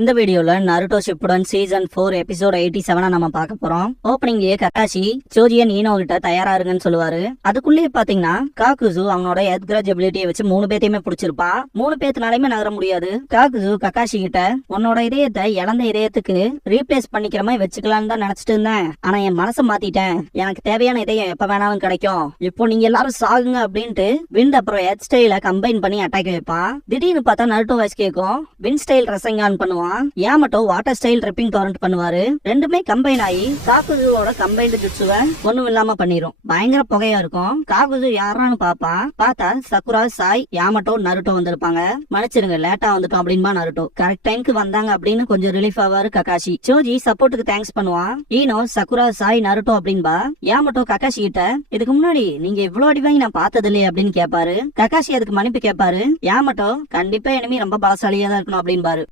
இந்த வீடியோல Naruto Shippuden season 4 episode 87 நம்ம பார்க்க போறோம். ஓப்பனிங்லயே கக்காஷி சோஜியன் ஈனோ கிட்ட தயாரா இருங்கன்னு சொல்லுவாரு. அதுக்குள்ளேயே பாத்தீங்கன்னா காக்குசு அவனோட எத்கிராஜ் எபிலிட்டியை வச்சு 3 பேத்தையுமே பிடிச்சிருப்பான். 3 பேத்துனாலையுமே நகர முடியாது. காக்குசு கக்காஷி கிட்ட உன்னோட இதயத்தை இழந்த இதயத்துக்கு ரீப்ளேஸ் பண்ணிக்கிற மாதிரி வச்சுக்கலான்னு தான் நினைச்சிட்டு இருந்தேன். ஆனா என் மனசை மாத்திட்டேன். எனக்கு தேவையான இதயம் எப்ப வேணாலும் கிடைக்கும். இப்போ நீங்க எல்லாரும் சாகுங்க அப்படின்ட்டு விண்ட் அப்புறம் எத் ஸ்டைல கம்பைன் பண்ணி அட்டாக் வைப்பான். திடீர்னு பார்த்தா நருட்டோ வாய்ஸ் கேட்கும். விண்ட் ஸ்டைல் ரசங்கான் பண்ணுவான். Yamato water style tripping torrent பண்ணுவாரு. ரெண்டுமே கம்பைன் ஆகி காக்குசுவோட கம்பைன்டு ஜுட்சுவை ஒண்ணும் இல்லாம பண்ணிரும். பயங்கர புகையா இருக்கும். காக்குசு யாரான்னு பாப்பான். பார்த்தா சக்குரா, சாய், யாமட்டோ, நருட்டோ வந்திருப்பாங்க. மன்னிச்சிருங்க லேட்டா வந்துட்டோம் அப்படின்பா நருட்டோ. கரெக்ட் டைம்க்கு வந்தாங்க அப்படின்னு கொஞ்சம் ரிலீஃப் ஆவாரு கக்காஷி. சோஜி சப்போர்ட்டுக்கு தேங்க்ஸ் பண்ணுவான். ஈனோ, சக்குரா, சாய், நருட்டோ அப்படின்பா. யாமட்டோ கக்காஷி கிட்ட இதுக்கு முன்னாடி நீங்க இவ்வளவு அடி வாங்கி நான் பார்த்தது இல்லையே அப்படின்னு கேட்பாரு. கக்காஷி அதுக்கு மன்னிப்பு கேட்பாரு. யாமட்டோ கண்டிப்பா எனிமி ரொம்ப பலசாலியா தான் இருக்கணும் அப்படின்பாரு.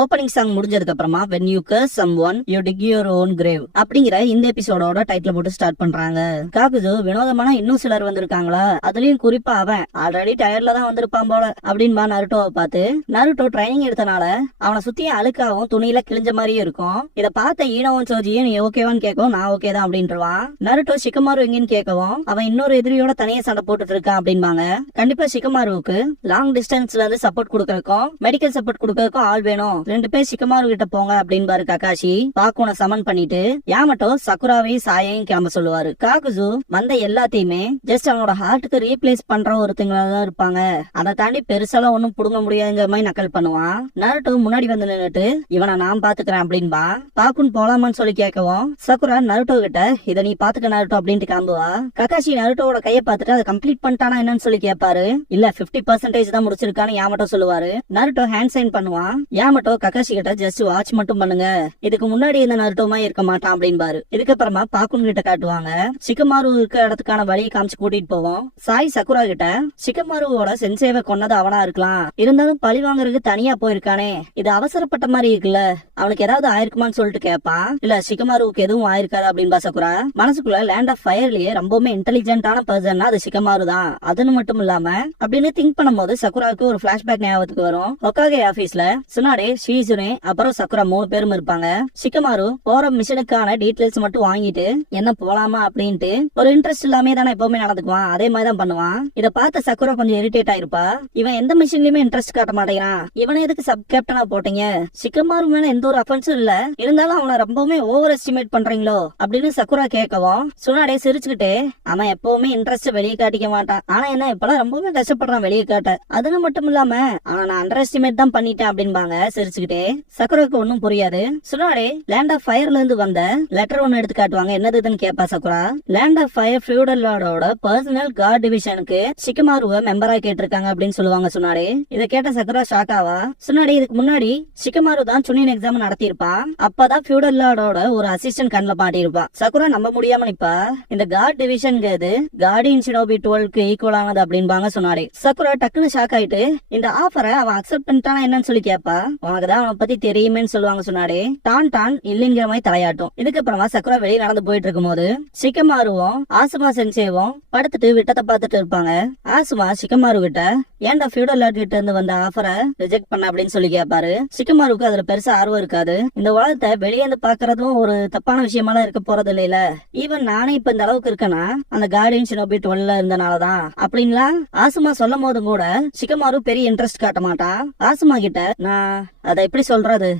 ஓப்பனிங் சாங் முடிஞ்சதுக்கு அப்புறமா when you curse someone you dig your own grave அப்படிங்கிற இந்த எபிசோடோட டைட்டில் போட்டு ஸ்டார்ட் பண்றாங்க. காக்குசு வினோதமான இன்னும் சிலர் வந்திருக்காங்களா, அதுலயும் குறிப்பா அவன் ஆல்ரெடி டயர்ல தான் வந்திருப்பான் போல அப்படின்பா நருட்டோவை பார்த்து. நருட்டோ ட்ரைனிங் எடுத்தனால அவனை சுத்தி அழுக்காவும் துணியில கிழிஞ்ச மாதிரியும் இருக்கும். இதை பார்த்த ஈனோவும் சோஜியும் நீ ஓகேவான்னு கேட்கவும் நான் ஓகே தான் அப்படின்றான். நருட்டோ ஷிகமாரு எங்கன்னு கேட்கவும் அவன் இன்னொரு எதிரியோட தனியா சண்டை போட்டுட்டு இருக்கான் அப்படின்பாங்க. கண்டிப்பா ஷிகமாருவுக்கு லாங் டிஸ்டன்ஸ்ல இருந்து சப்போர்ட் கொடுக்கறதுக்கும் மெடிக்கல் சப்போர்ட் கொடுக்கறதுக்கும் ஆள் வேணும். 2 பேர் ஷிகமாரு கிட்ட போங்க அப்படின்பாரு கக்காஷி. பாக்குன சமன் பண்ணிட்டு யாமட்டோ சக்குராவையும் சாயையும் கிளம்ப சொல்லுவாரு. காக்குசு வந்த எல்லாத்தையுமே ஜஸ்ட் அவனோட ஹார்ட்டுக்கு ரீப்ளேஸ் பண்ற ஒருத்தங்களா தான் இருப்பாங்க. அதை தாண்டி பெருசாலாம் ஒன்னும் புடுங்க முடியாதுங்கிற மாதிரி நக்கல் பண்ணுவான். நருட்டோ முன்னாடி வந்து நின்னுட்டு இவனை நான் பாத்துக்கிறேன் அப்படின்பா. பாக்குன்னு போலாமான்னு சொல்லி கேட்கவும் சக்குரா நருட்டோ கிட்ட இதை நீ பாத்துக்க நருட்டோ அப்படின்ட்டு கிளம்புவா. கக்காஷி நருட்டோட கையை பார்த்துட்டு அதை கம்ப்ளீட் பண்ணிட்டானா என்னன்னு சொல்லி கேட்பாரு. இல்ல 50% தான் முடிச்சிருக்கான்னு யாமட்டோ சொல்லுவாரு. நருட்டோ ஹேண்ட் சைன் பண்ணுவான். யாமட்டோ கக்காஷி கிட்ட ஜஸ்ட் வாட்ச் மட்டும் பண்ணுங்க, இதுக்கு முன்னாடி இந்த நருட்டோமா இருக்க மாட்டான் அப்படின்பாரு. இதுக்கப்புறமா பாக்குன் கிட்ட காட்டுவாங்க. ஷிகமாரு இருக்க இடத்துக்கான வழியை காமிச்சு கூட்டிட்டு போவோம். சாய் சக்குரா கிட்ட ஷிகமாருவோட சென்சேவை கொன்னது அவனா இருக்கலாம், இருந்தாலும் பழி வாங்குறதுக்கு தனியா போயிருக்கானே, இது அவசரப்பட்ட மாதிரி இருக்குல்ல, அவனுக்கு ஏதாவது ஆயிருக்குமான்னு சொல்லிட்டு கேட்பான். இல்ல ஷிகமாருவுக்கு எதுவும் ஆயிருக்காது அப்படின்பா சக்குரா. மனசுக்குள்ள லேண்ட் ஆஃப் ஃபயர்லயே ரொம்பவுமே இன்டெலிஜென்டான பர்சன் அது ஷிகமாரு தான், அதுன்னு மட்டும் இல்லாம அப்படின்னு திங்க் பண்ணும்போது சக்குராவுக்கு ஒரு பிளாஷ்பேக் ஞாபகத்துக்கு வரும். ஒக்காகே ஆபீஸ்ல சுனாடே, ஷீசுனே அப்புறம் சக்குரா 3 பேரும் இருப்பாங்க. ஷிகமாரு போற மிஷனுக்கான டீடைல்ஸ் மட்டும் வாங்கிட்டு என்ன போலாமா அப்படின்ட்டு ஒரு இன்ட்ரெஸ்ட் இல்லாமே தானே எப்பவுமே நடந்துக்குவான். அதே மாதிரி தான் பண்ணுவான். இத பார்த்த சக்குரா கொஞ்சம் இரிட்டேட் ஆயிருப்பா. இவன் எந்த மிஷன்லயுமே இன்ட்ரெஸ்ட் காட்ட மாட்டேங்கிறான், இவனை எதுக்கு சப் கேப்டனா போட்டீங்க, ஷிகமாரு மேல எந்த ஒரு அஃபென்ஸும் இல்ல, இருந்தாலும் அவனை ரொம்பவுமே ஓவர் எஸ்டிமேட் பண்றீங்களோ அப்படின்னு சக்குரா கேட்கவும் சுனாடே சிரிச்சுக்கிட்டே அவன் எப்பவுமே இன்ட்ரெஸ்ட் வெளியே காட்டிக்க மாட்டான், ஆனா என்ன இப்பெல்லாம் ரொம்பவே கஷ்டப்படுறான் வெளியே காட்ட, அதுன்னு மட்டும் இல்லாம அவன் நான் அண்டர் எஸ்டிமேட் தான் பண்ணிட்டேன் அப்படின்பாங்க சிரிச்சுக்கிட்டே. சக்குராக்கு ஒன்னும் புரியாது. சுனாடே லேண்ட் ஆஃப் ஃபயர்ல இருந்து வந்த லெட்டர் ஒன்னு எடுத்து காட்டுவாங்க. என்னதுன்னு கேப்பா Sakura. Land of fire feudal லார்டோட பர்சனல் கார்ட் டிவிஷனுக்கு ஷிகமாருவை மெம்பரா கேட்டிருக்காங்க அப்படின்னு சொல்லுவாங்க சுனாடே. இதை கேட்ட சக்குரா ஷாக்காவா. சுனாடே இதுக்கு முன்னாடி ஷிகமாரு தான் சுனின் எக்ஸாம் நடத்திருப்பான், அப்பதான் ஃபியூடல் லார்டோட ஒரு அசிஸ்டன்ட் கண்ணுல மாட்டிருப்பான். சக்குரா நம்ப முடியாம நிப்பா. இந்த கார்ட் டிவிஷன்ங்கிறது கார்டியன் ஷினோபி 12க்கு ஈக்குவலானது அப்படின்பாங்க சுனாடே. சக்குரா டக்குன்னு ஷாக் ஆயிட்டு இந்த ஆஃபரை அவன் அக்செப்ட் பண்ணிட்டானா என்னன்னு சொல்லி கேப்பா. உனக்குதான் அவனை பத்தி தெரியுமேன்னு சொல்லுவாங்க சொன்னாடே. டான் இல்லைங்கிற மாதிரி தலையாட்டும். இதுக்கப்புறமா சக்குரா வெளியே நடந்து போயிட்டு இருக்கும் போது ஷிகமாருவும் ஆசுமா சென்சேவும் படுத்துட்டு விட்டத்தை பார்த்துட்டு இருப்பாங்க. ஆசுமா ஷிகமாரு கிட்ட ஏன்டா ஃபியூடல் லார்ட் கிட்ட இருந்து வந்த ஆஃபரை ரிஜெக்ட் பண்ண அப்படின்னு சொல்லி கேட்பாரு. ஷிகமாருக்கு அதுல பெருசா ஆர்வம் இருக்காது. இந்த உலகத்தை வெளியே இருந்து பாக்குறதும் ஒரு தப்பான விஷயமாலாம் இருக்க போறது இல்லையில, ஈவன் நானே இப்ப இந்த அளவுக்கு இருக்கேன்னா அந்த கார்டியன் ஷினோபி 12ல இருந்தனாலதான் அப்படின்லாம் ஆசுமா சொல்லும் போதும் கூட ஷிகமாரு பெரிய இன்ட்ரெஸ்ட் காட்ட மாட்டான். ஆசுமா கிட்ட நான் அதை எப்படி சொல்றது,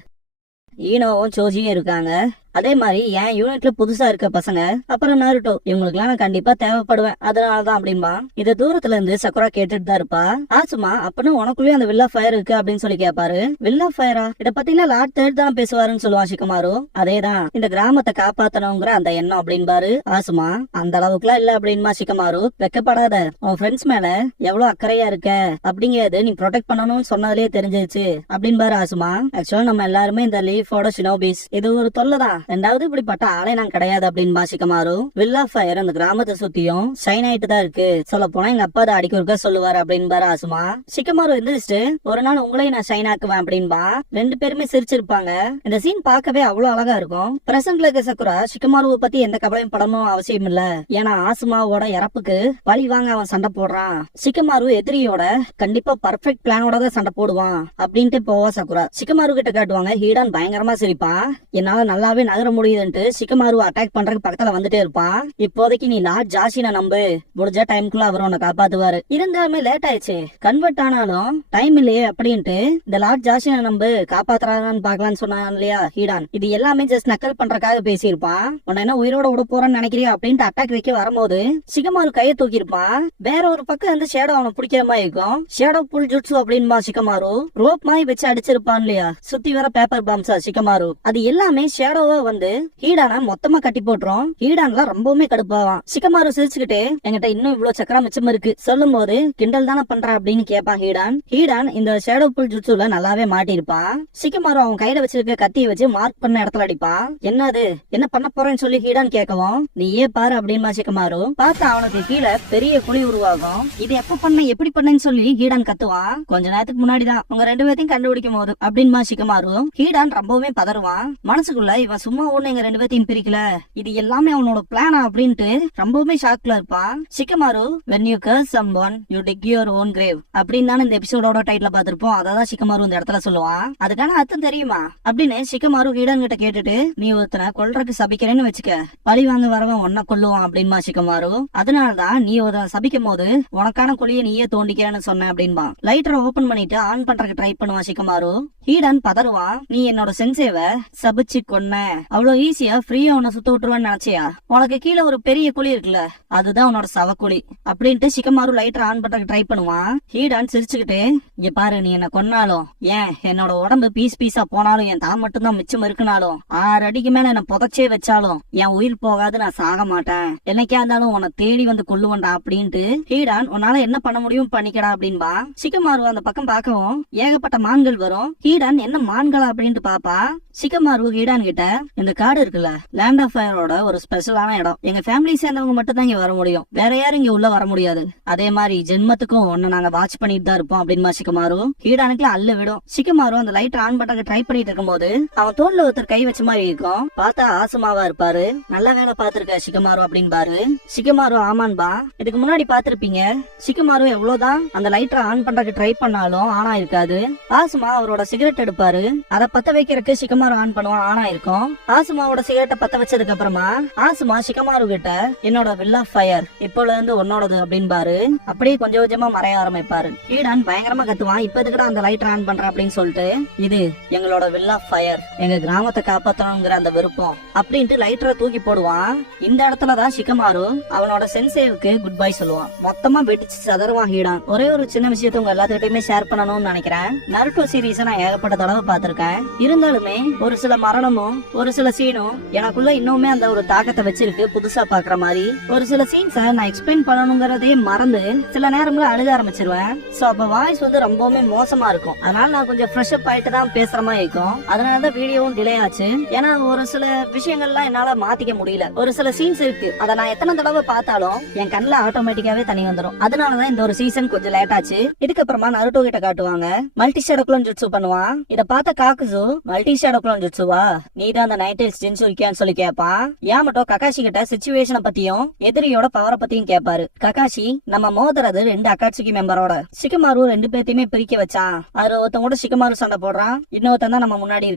ஈனோவும் சோஜியும் இருக்காங்க, அதே மாதிரி என் யூனிட்ல புதுசா இருக்க பசங்க அப்புறம் நருட்டோ இவங்களுக்கு எல்லாம் நான் கண்டிப்பா தேவைப்படுவேன், அதனாலதான் அப்படின்பா. இத தூரத்துல இருந்து சக்குரா கேட்டுட்டு தான் இருப்பா. ஆசுமா அப்பனும் உனக்குள்ளேயும் அந்த வில்லா ஃபயர் இருக்கு அப்படின்னு சொல்லி கேட்பாரு. வில்லா ஃபயரா, இத பத்தினா லார்ட் தேர்ட் தான் பேசுவாருன்னு சொல்லுவான் ஷிகமாரு. அதேதான் இந்த கிராமத்தை காப்பாத்தணுங்கிற அந்த எண்ணம் அப்படின்பாரு ஆசுமா. அந்த அளவுக்கு எல்லாம் இல்ல அப்படின்பா ஷிகமாரு. வெக்கப்படாத, உன் ஃப்ரெண்ட்ஸ் மேல எவ்வளவு அக்கறையா இருக்க அப்படிங்கிறது நீ ப்ரொடெக்ட் பண்ணணும்னு சொன்னதுலயே தெரிஞ்சிருச்சு அப்படின்பாரு ஆசுமா. ஆக்சுவலா நம்ம எல்லாருமே இந்த லீஃபோட ஷினோபிஸ், இது ஒரு தொல்லைதான், ரெண்டாவது இப்படிப்பட்ட ஆளே நான் கிடையாது அப்படின்பா சிக்கமாரு. வில் ஆஃப் ஃபயர் அந்த கிராமத்தை சுத்தியும் ஷைன் ஆயிட்டு தான் இருக்கு, சொல்ல போனா எங்க அப்பா தான் அடிக்க ஒருக்கா சொல்லுவாரு அப்படின்பாரு ஆசுமா. சிக்கமாரு எந்திரிச்சிட்டு ஒரு நாள் உங்களையும் நான் ஷைன் ஆக்குவேன் அப்படின்பா. ரெண்டு பேருமே சிரிச்சிருப்பாங்க. இந்த சீன் பார்க்கவே அவ்வளவு அழகா இருக்கும். பிரசன்ட்ல இருக்க சக்குரா சிக்கமாருவை பத்தி எந்த கவலையும் படணும் அவசியம் இல்ல. ஏன்னா ஆசுமாவோட இறப்புக்கு பழி வாங்க அவன் சண்டை போடுறான். சிக்கமாரு எதிரியோட கண்டிப்பா பர்ஃபெக்ட் பிளானோட தான் சண்டை போடுவான் அப்படின்ட்டு போவா சக்குரா. சிக்கமாரு கிட்ட காட்டுவாங்க. ஹீடான் பயங்கரமா சிரிப்பான். என்னால நல்லாவே நகர முடியுதுன்ட்டு சிக்கமாரு அட்டாக் பண்றதுக்கு பக்கத்துல வந்துட்டே இருப்பான். இப்போதைக்கு நீ லார்ட் ஜாஷினை நம்பு, முடிஞ்ச டைமுக்குள்ள அவர் உன்னை காப்பாத்துவாரு. இருந்தாலுமே லேட் ஆயிடுச்சு, கன்வெர்ட் ஆனாலும் டைம் இல்லையே அப்படின்ட்டு இந்த லார்ட் ஜாஷினை நம்பு, காப்பாத்துறான்னு பாக்கலாம்னு சொன்னான் இல்லையா ஹீடான். இது எல்லாமே ஜஸ்ட் நக்கல் பண்றதுக்காக பேசியிருப்பான். உன்னை என்ன உயிரோட விட போறேன்னு நினைக்கிறியா அப்படின்ட்டு அட்டாக் வைக்க வரும்போது சிக்கமாரு கையை தூக்கிருப்பான். வேற ஒரு பக்கம் வந்து ஷேடோ அவனை பிடிக்கிற மாதிரி இருக்கும். ஷேடோ புல் ஜுட்சு அப்படின்பா சிக்கமாரு. ரோப் மாதிரி வச்சு அடிச்சிருப்பான் இல்லையா, சுத்தி வர பேப்பர் பாம்ஸா சிக்கமாரு. அது எல்லாமே ஷேடோவா வந்து ஹீடான மொத்தமா கட்டி போட்டுரும். ஹீடான்லாம் ரொம்பவுமே கடுப்பாவான். சிக்கமாரு சிரிச்சுக்கிட்டே என்கிட்ட இன்னும் இவ்வளவு சக்கரம் மிச்சம் இருக்கு சொல்லும் போது கிண்டல் தானே பண்ற அப்படின்னு கேட்பான் ஹீடான். ஹீடான் இந்த ஷேடோ புல் ஜுட்சுல நல்லாவே மாட்டிருப்பான். சிக்கமாரு அவன் கையில வச்சிருக்க கத்தியை வச்சு மார்க் பண்ண இடத்துல அடிப்பான். என்னது என்ன பண்ண போறேன்னு சொல்லி ஹீடான் கேட்கவும் நீயே பாரு அப்படின்பா சிக்கமாரு. பார்த்தா அவனுக்கு கீழே பெரிய குழி உருவாகும். இது எப்ப பண்ண எப்படி பண்ணேன்னு சொல்லி ஹீடான் கத்துவான். கொஞ்ச நேரத்துக்கு முன்னாடிதான் உங்க ரெண்டு பேர்த்தையும் கண்டுபிடிக்கும் போது அப்படின்பா சிக்கமாரு. ஹீடான் ரொம்பவுமே பதறுவான். மனசுக்குள்ள இவன் சும்மா ஒண்ணு எங்க ரெண்டு பேர்த்தையும் பிரிக்கல, இது எல்லாமே அவனோட பிளானா அப்படின்ட்டு ரொம்பவுமே ஷாக்ல இருப்பான். சிக்கமாரு when you curse someone you dig your own grave அப்படின்னு தான் இந்த எபிசோடோட டைட்டில் பார்த்திருப்போம். அதான் சிக்கமாரு இந்த இடத்துல சொல்லுவான். அதுக்கான அர்த்தம் தெரியுமா அப்படின்னு சிக்கமாரு ஹீடான் கிட்ட கேட்டுட்டு நீ ஒருத்தனை கொல்றதுக்கு சபிக்கிறேன்னு வச்சுக்க, பழி வாங்க வரவன் ஒன்ன கொல்லுவான் அப்படின்பா சிக்கமாரு. அதனாலதான் நீ ஒரு சபிக்கும் போது உனக்கான குழியை நீயே தோண்டிக்கிறேன்னு சொன்ன அப்படின்பா. லைட்டரை ஓபன் பண்ணிட்டு ஆன் பண்றதுக்கு ட்ரை பண்ணுவான் சிக்கமாரு. ஹீடான் பதறுவான். நீ என்னோட சென்சேவ சபிச்சு கொன்ன, அவ்வளவு ஈஸியா ஃப்ரீயா உன்னை சுத்த விட்டுருவான்னு நினைச்சியா? உனக்கு கீழே ஒரு பெரிய குழி இருக்குல்ல, அதுதான் உன்னோட சவக்குழி அப்படின்ட்டு சிக்கமாரு லைட்டர் ஆன் பண்றதுக்கு ட்ரை பண்ணுவான். ஹீடான் சிரிச்சுக்கிட்டு இங்க பாரு, நீ என்ன கொன்னாலும் ஏன் என்னோட உடம்பு பீஸ் பீஸா போனாலும் என் தான் மட்டும் தான் மிச்சம் இருக்குனாலும் 6 அடிக்கு மேல என்ன புதைச்சே வச்சாலும் என் உயிர் போகாது, நான் சாக மாட்டேன், என்னைக்கா இருந்தாலும் உன்னை தேடி வந்து கொல்லுவண்டா அப்படின்ட்டு ஹீடான் உன்னால என்ன பண்ண முடியும் பண்ணிக்கடா அப்படின்பா. சிக்கமாரு அந்த பக்கம் பார்க்கவும் ஏகப்பட்ட மான்கள் வரும். ஹீடான் என்ன மான்களா அப்படின்ட்டு பாப்பா. சிக்கமாரு ஹீடான் கிட்ட இந்த காடு இருக்குல்ல, லேண்ட் ஆஃப் ஃபயரோட ஒரு ஸ்பெஷலான இடம், எங்க ஃபேமிலி சேர்ந்தவங்க மட்டும் தான் இங்க வர முடியும், வேற யாரும் இங்க உள்ள வர முடியாது, அதே மாதிரி ஜென்மத்துக்கும் ஒன்னு நாங்க வாட்ச் பண்ணிட்டு தான் இருப்போம் அப்படின்பா சிக்கமாரு. ஹீடானுக்கு அல்ல விடும். சிக்கமாரு அந்த லைட் ஆன் பண்றதுக்கு ட்ரை பண்ணிட்டு இருக்கும்போது அவன் தோல்ல ஒருத்தர் கை வச்ச மாதிரி இருக்கும். பார்த்தா ஆசுமாவா இருப்பாரு. நல்ல வேலை பாத்துருக்க சிக்கமாரு அப்படின்பாரு. சிக்கமாரு ஆமான்பா, இதுக்கு முன்னாடி பாத்திருப்பீங்க சிக்கமாரு எவ்வளவுதான் அந்த லைட்டரை ஆன் பண்றதுக்கு ட்ரை பண்ணாலும் ஆனா இருக்காது. ஆசுமா அவரோட சிகரெட் எடுப்பாரு, அதை பத்த வைக்கிறதுக்கு சிக்கமாரு ஆன் பண்ணுவான், ஆனா இருக்கும். ஆசுமாவோட சிகரெட்டை பத்த வச்சதுக்கு அப்புறமா ஆசுமா சிக்கமாரு கிட்ட என்னோட வில் ஆஃப் ஃபயர் இப்போல இருந்து உன்னோடது அப்படின்பாரு. அப்படியே கொஞ்சம் கொஞ்சமா மறைய ஆரம்பிப்பாரு. ஹீடான் பயங்கரமா கத்துவான், இப்ப எதுக்குடா அந்த லைட்டர் ஆன் பண்ற அப்படின்னு சொல்லிட்டு, இது எங்களோட வில் ஆஃப் ஃபயர், எங்க கிராமத்தை காப்பாத்தணுங்கிற அந்த விருப்பம் அப்படின்ட்டு லைட்டரை தூக்கி போடுவான். இந்த இடத்துலதான் சிக்கமாரு அவனோட சென்சேவுக்கு குட் பை சொல்லுவான். மொத்தமா வெடிச்சு சதறுவான் ஹீடான். ஒரே ஒரு சின்ன விஷயத்த உங்க எல்லாத்துக்கிட்டையுமே ஷேர் பண்ணணும்னு நினைக்கிறேன். நருட்டோ சீரீஸை நான் ஏகப்பட்ட தடவை பார்த்திருக்கேன். இருந்தாலுமே ஒரு சில மரணமும் ஒரு சில சீனும் எனக்குள்ள இன்னுமே அந்த ஒரு தாக்கத்தை வச்சிருக்கு, புதுசா பாக்குற மாதிரி. ஒரு சில சீன்ஸை நான் எக்ஸ்பிளைன் பண்ணணுங்கிறதே மறந்து சில நேரம்ல அழுக ஆரம்பிச்சிருவேன். சோ அப்ப வாய்ஸ் வந்து ரொம்பவுமே மோசமா இருக்கும். அதனால நான் கொஞ்சம் ஃப்ரெஷ் அப் ஆயிட்டு தான் பேசுற மாதிரி இருக்கும். அதனாலதான் வீடியோவும் டிலே ஆச்சு. ஏன்னா ஒரு சில விஷயங்கள்லாம் என்னால மாத்திக்க முடியல. ஒரு சில சீன்ஸ் இருக்கு, அதை நான் எத்தனை தடவை பார்த்தாலும் என் கண்ணுல ஆட்டோமேட்டிக்காவே தனி வந்துடும். அதனாலதான் இந்த ஒரு சீசன் கொஞ்சம் லேட் ஆச்சு. இதுக்கப்புறமா நருட்டோ கிட்ட காட்டுவாங்க, மல்டி ஷேடோ க்ளோன் ஜுட்சு பண்ணுவான். இத பார்த்த காக்குசு மல்டி ஷேடோ க்ளோன் ஜுட்சுவா, நீதான் அந்த நைன்டீஸ் ஜின்சுரிக்கான்னு சொல்லி கேட்பான். யாமட்டோ ககாஷி கிட்ட சிச்சுவேஷனை பத்தியும் எதிரியோட பவரை பத்தியும் கேட்பாரு. ககாஷி நம்ம மோதுறது 2 அக்காட்சிக்கு மெம்பரோட, சிக்கமாரு 2 பேர்த்தையுமே பிரிக்க வச்சான். அது ஒருத்தன் கூட சிக்கமாரு சண்டை போடுறான், இன்னொருத்தன் தான் நம்ம முன்னாடி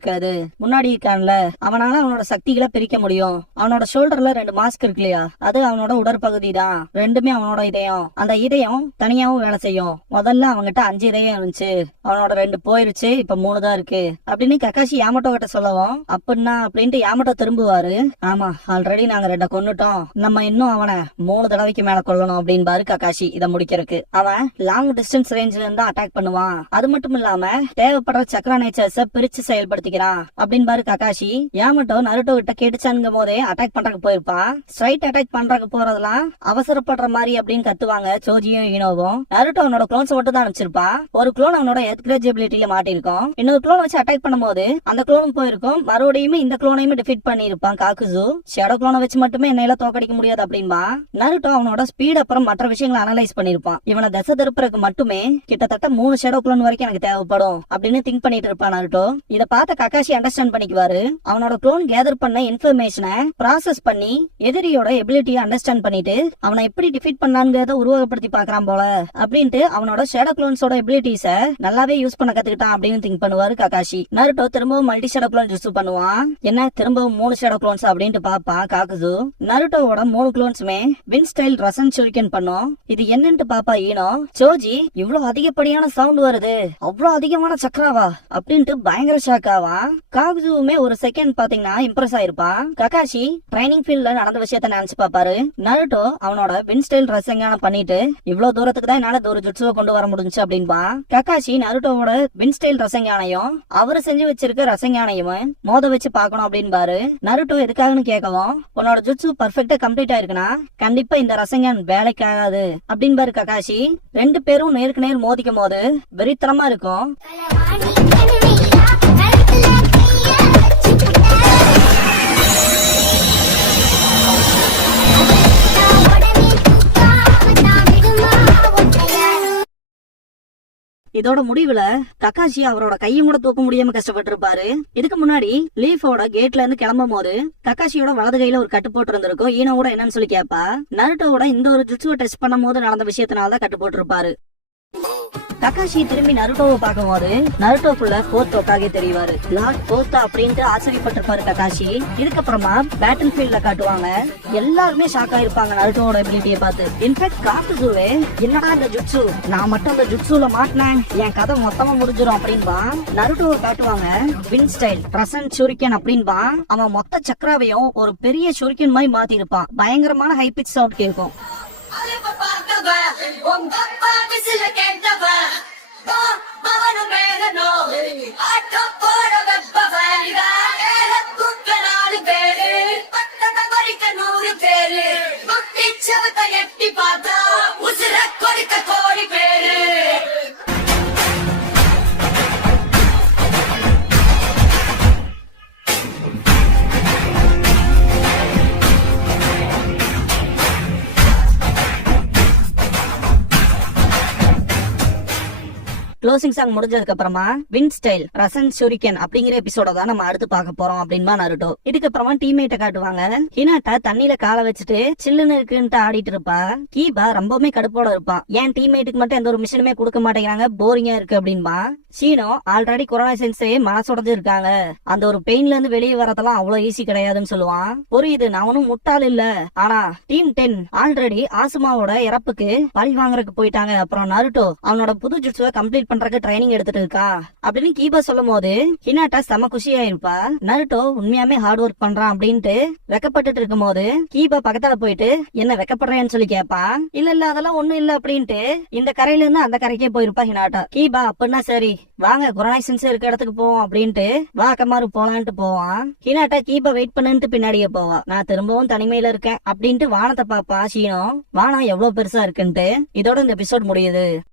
இருக்கான்ல, அவனால அவனோட சக்திகளை பிரிக்க முடியும். அவனோட ஷோல்டர்ல 2 மாஸ்க் இருக்கு இல்லையா, அது அவனோட உடற்பகுதி தான், ரெண்டுமே அவனோட இதயம். அந்த இதயம் தனியாவும் வேலை செய்யும். முதல்ல அவங்கிட்ட 5 இதயம் இருந்துச்சு, அவனோட 2 போயிருச்சு, இப்ப 3 தான் இருக்கு அப்படின்னு ககாஷி யாமட்டோ கிட்ட சொல்லவும், அப்படின்னா அப்படின்ட்டு யாமட்டோ திரும்புவாரு. ஆமா, ஆல்ரெடி நாங்க 2 கொன்னுட்டோம், நம்ம இன்னும் அவனை 3 தடவைக்கு மேல கொல்லணும் அப்படின்பாரு ககாஷி. இதை முடிக்கிறதுக்கு அவன் லாங் டிஸ்டன்ஸ் ரேஞ்சில இருந்து அட்டாக் பண்ணுவான். அது மட்டும் இல்லாம தேவைப்படுற சக்ரா நேச்சர்ஸ பிரிச்சு செயல்படுத்திக்கிறான் அப்படின்பாரு ககாஷி. யாமட்டோ நருட்டோ கிட்ட கேட்டுச்சானுங்க போதே அட்டாக் பண்றதுக்கு போயிருப்பான். ஸ்ட்ரைட் அட்டாக் பண்றதுக்கு போறதெல்லாம் அவசரப்படுற மாதிரி அப்படின்னு கத்துவாங்க சோஜியும் ஈனோவும். நருட்டோ அவனோட குளோன்ஸ் மட்டும் தான் அனுப்பிச்சிருப்பான். ஒரு குளோன் அவனோட எத்கிரேஜ் எபிலிட்டியில மாட்டிருக்கும். அப்புறம் இன்னொரு க்ளோன் வச்சு அட்டாக் பண்ணும்போது அந்த க்ளோனும் போயிருக்கும், மறுபடியும் இந்த க்ளோனையும் டிஃபீட் பண்ணிருப்பான் காக்குசு. ஷேடோ க்ளோனை வச்சு மட்டுமே என்னால தோக்கடிக்க முடியாது அப்படின்பா. நருட்டோ அவனோட ஸ்பீட் அப்புறம் மற்ற விஷயங்களை அனலைஸ் பண்ணிருப்பான். இவனை தசை திருப்புறதுக்கு மட்டுமே கிட்டத்தட்ட 3 ஷேடோ க்ளோன் வரைக்கும் எனக்கு தேவைப்படும் அப்படின்னு திங்க் பண்ணிட்டு இருப்பான் நருட்டோ. இத பார்த்த ககாஷி அண்டர்ஸ்டாண்ட் பண்ணிக்குவாரு. அவனோட க்ளோன் கேதர் பண்ண இன்ஃபர்மேஷனை ப்ராசஸ் பண்ணி எதிரியோட எபிலிட்டியை அண்டர்ஸ்டாண்ட் பண்ணிட்டு அவனை எப்படி டிஃபீட் பண்ணாங்கிறத உருவகப்படுத்தி பாக்குறான் போல அப்படின்ட்டு அவனோட ஷேடோ க்ளோன்ஸோட எபிலிட்டிஸ நல்லாவே யூஸ் பண்ண கத்துக்கிட்டான் அப்படின்னு திங்க் பண்ணுவாரு ககாஷி. நருட்டோ திரும்பவும் மல்டி ஷேடோ க்ளோன் ஜுட்சு பண்ணுவான். என்ன திரும்பவும் 3 ஷேடோ க்ளோன்ஸ் அப்படின்ட்டு பாப்பான் காக்குசு. நருட்டோவோட 3 க்ளோன்ஸுமே வின் ஸ்டைல் ரசன் ஷூரிகன் பண்ணும். இது என்னன்னு பாப்பா ஈனோ. சோஜி இவ்வளவு அதிகப்படியான சவுண்ட் வருது, அவ்வளவு அதிகமான சக்கராவா அப்படின்ட்டு பயங்கர ஷாக் ஆவான். காகுசுவுமே ஒரு செகண்ட் பாத்தீங்கன்னா இம்ப்ரெஸ் ஆயிருப்பான். ககாஷி ட்ரைனிங் ஃபீல்ட்ல நடந்த விஷயத்த நினைச்சு பாப்பாரு. நருட்டோ அவனோட வின் ஸ்டைல் ரசங்கானம் பண்ணிட்டு இவ்வளவு தூரத்துக்கு தான் என்னால ஒரு ஜுட்சுவை கொண்டு வர முடிஞ்சு அப்படின்பா. ககாஷி நருட்டோவோட வின் ஸ்டைல் ரசங்கானையும் அவரு செஞ்சு வச்சிருக்க ரசங்கானையும் மோத வச்சு பாக்கணும் அப்படின்பாரு. நருட்டோ எதுக்காகன்னு கேட்கவும், உன்னோட ஜுட்சு பர்ஃபெக்டா கம்ப்ளீட் ஆயிருக்குன்னா கண்டிப்பா இந்த ரசங்கான் வேலைக்காகாது அப்படின்பாரு ககாஷி. 2 பேரும் நேருக்கு நேர் மோதிக்கும் போது வெறித்தனமா இருக்கும். இதோட முடிவுல ககாஷி அவரோட கையும் கூட தூக்க முடியாம கஷ்டப்பட்டு இருப்பாரு. இதுக்கு முன்னாடி லீஃபோட கேட்ல இருந்து கிளம்பும் போது ககாஷியோட வலது கையில ஒரு கட்டு போட்டு இருந்திருக்கும். ஈனோட என்னன்னு சொல்லி கேப்பா. நருட்டோட இந்த ஒரு ஜுட்சுவை டெஸ்ட் பண்ணும் போது நடந்த விஷயத்தினாலதான் கட்டு போட்டு இருப்பாரு. ககாஷி திரும்பி நருட்டோவை பார்க்கும்போது நருட்டோக்குள்ள போர்த் ஒக்காகே தெரிவாரு. லார்ட் போர்த்தா அப்படின்ட்டு ஆச்சரியப்பட்டிருப்பாரு ககாஷி. இதுக்கப்புறமா பேட்டில் ஃபீல்ட்ல காட்டுவாங்க. எல்லாருமே ஷாக் ஆயிருப்பாங்க நருட்டோவோட எபிலிட்டியை பார்த்து. இன்ஃபேக்ட் காக்குசுவே என்னடா இந்த ஜுட்சு, நான் மட்டும் அந்த ஜுட்சுல மாட்டினேன், என் கதை மொத்தமா முடிஞ்சிடும் அப்படின்பா. நருட்டோவை காட்டுவாங்க வின் ஸ்டைல் ரசன் ஷூரிகன் அப்படின்பா. அவன் மொத்த சக்கராவையும் ஒரு பெரிய ஷூரிகன் மாதிரி மாத்தி இருப்பான். பயங்கரமான ஹை பிச் சவுண்ட் கேட்கும். க்ளோசிங் சாங் முடிஞ்சதுக்கு அப்புறமா வின் ஸ்டைல் ரசன் ஷூரிகன் அப்படிங்கிற எபிசோட தான் நம்ம அடுத்து பார்க்க போறோம் அப்படின்பா நருட்டோ. இதுக்கப்புறமா டீம்மேட்ட காட்டுவாங்க. ஹினாட்டா தண்ணியில காலை வச்சுட்டு சில்லுன்னு இருக்குன்ட்டு ஆடிட்டு இருப்பா. கீபா ரொம்பவுமே கடுப்போட இருப்பான். ஏன் டீம்மேட்டுக்கு மட்டும் எந்த ஒரு மிஷினுமே கொடுக்க மாட்டேங்கிறாங்க, போரிங்கா இருக்கு அப்படின்பா. சீனோ ஆல்ரெடி கொரோனா சென்ஸே மனசோடது இருக்காங்க, அந்த ஒரு பெயின்ல இருந்து வெளியே வரதெல்லாம் அவ்வளவு ஈஸி கிடையாதுன்னு சொல்லுவான். புரியுது, நான் ஒன்னும் முட்டாள் இல்ல, ஆனா டீம் 10 ஆல்ரெடி ஆசுமாவோட இறப்புக்கு பழி வாங்குறதுக்கு போயிட்டாங்க. அப்புறம் நருட்டோ அவனோட புது ஜுட்சுவை கம்ப்ளீட் பண்றதுக்கு ட்ரைனிங் எடுத்துட்டு இருக்கா அப்படின்னு கீபா சொல்லும் போது ஹினாட்டா செம குஷியா இருப்பா. நருட்டோ உண்மையாமே ஹார்ட் ஒர்க் பண்றான் அப்படின்ட்டு வெக்கப்பட்டு இருக்கும் போது கீபா பக்கத்துல போயிட்டு என்ன வெக்கப்படுறேன்னு சொல்லி கேப்பா. இல்ல அதெல்லாம் ஒண்ணும் இல்ல அப்படின்ட்டு இந்த கரையில இருந்து அந்த கரைக்கே போயிருப்பா ஹினாட்டா. கீபா அப்படின்னா சரி வாங்க கொரோனா சென்ஸ் இருக்க இடத்துக்கு போவோம் அப்படின்ட்டு வாக்கமாறு போலான்ட்டு போவான். ஹினாட்டா கீபா வெயிட் பண்ணுன்ட்டு பின்னாடியே போவா. நான் திரும்பவும் தனிமையில இருக்கேன் அப்படின்ட்டு வானத்தை பாப்பா. சீனோ வானம் எவ்வளவு பெருசா இருக்குன்ட்டு. இதோட இந்த எபிசோட் முடியுது.